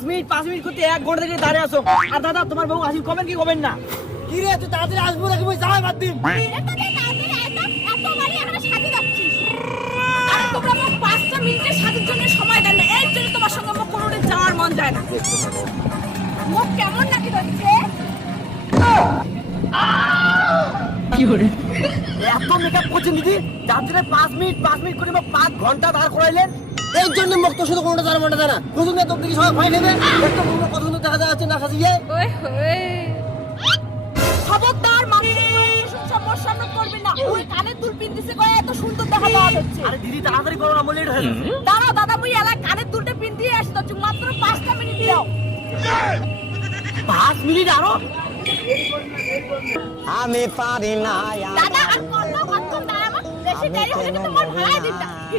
5 minute করতে 1 ঘন্টা থেকে দাঁড়িয়ে আসো। আর দাদা তোমার বউ আসি কবেন কি কবেন না? কি রে তুই তাড়াতাড়ি আসবো নাকি বই যাই বাদ দিন। এতবারই আমরা সাথে যাচ্ছিস। আর তোমরা মোক 5টা মিনিটের সাথের জন্য সময় দেন না। এর জন্য তোমার সঙ্গে মোক কোনোদিন যাওয়ার মন যায় না। মোক কেমন নাকি হচ্ছে? কি হরে? এত মেকআপ করছেন দিদি, যার জন্য 5 মিনিট করে 5 ঘন্টা দাঁড় করাইলেন। এই জন্য মুখ তো শুধু কোনটা জানা মনটা জানা। বুঝুন না তোর দিকে সবাই ভয় নেবে। একটা কোনো কথা শুনতে দেখা যাচ্ছে না সাজিয়ে। ওই হই। খবরদার মানুষের প্রশংসা মোর সামনে করবেন না। ওই কানের দুল পিনতেছে কয় এত সুন্দর দেখা যাওয়া হচ্ছে। আরে দিদি তাড়াতাড়ি করো না, লেট হয়ে যাচ্ছে। দাঁড়াও দাদা, মুই এলা কানের দুলটা পিনতেই আসি তো মাত্র 5টা মিনিট দাও। 5 মিনিট আরো? আমি পারি না দাদা আর কত কত দাঁড়াবো, বেশি দেরি হলে কিন্তু মোর ভাড়া দিন না।